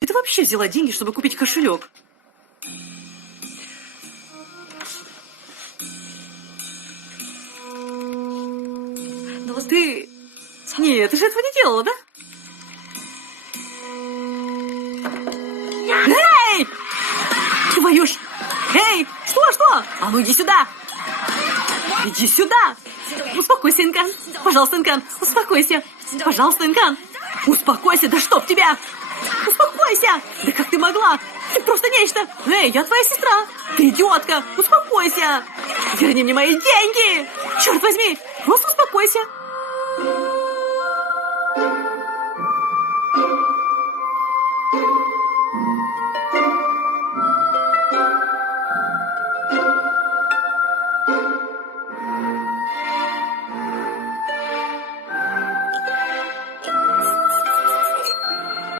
Ты вообще взяла деньги, чтобы купить кошелек? Ты... Нет, ты же этого не делала, да? Эй! Твою ж... Эй! Что? А ну иди сюда! Иди сюда! Успокойся, Инкан. Пожалуйста, Инкан, успокойся. Пожалуйста, Инкан. Успокойся, да чтоб тебя! Успокойся! Да как ты могла? Ты просто нечто! Эй, я твоя сестра! Ты идиотка! Успокойся! Верни мне мои деньги! Черт возьми! Просто успокойся!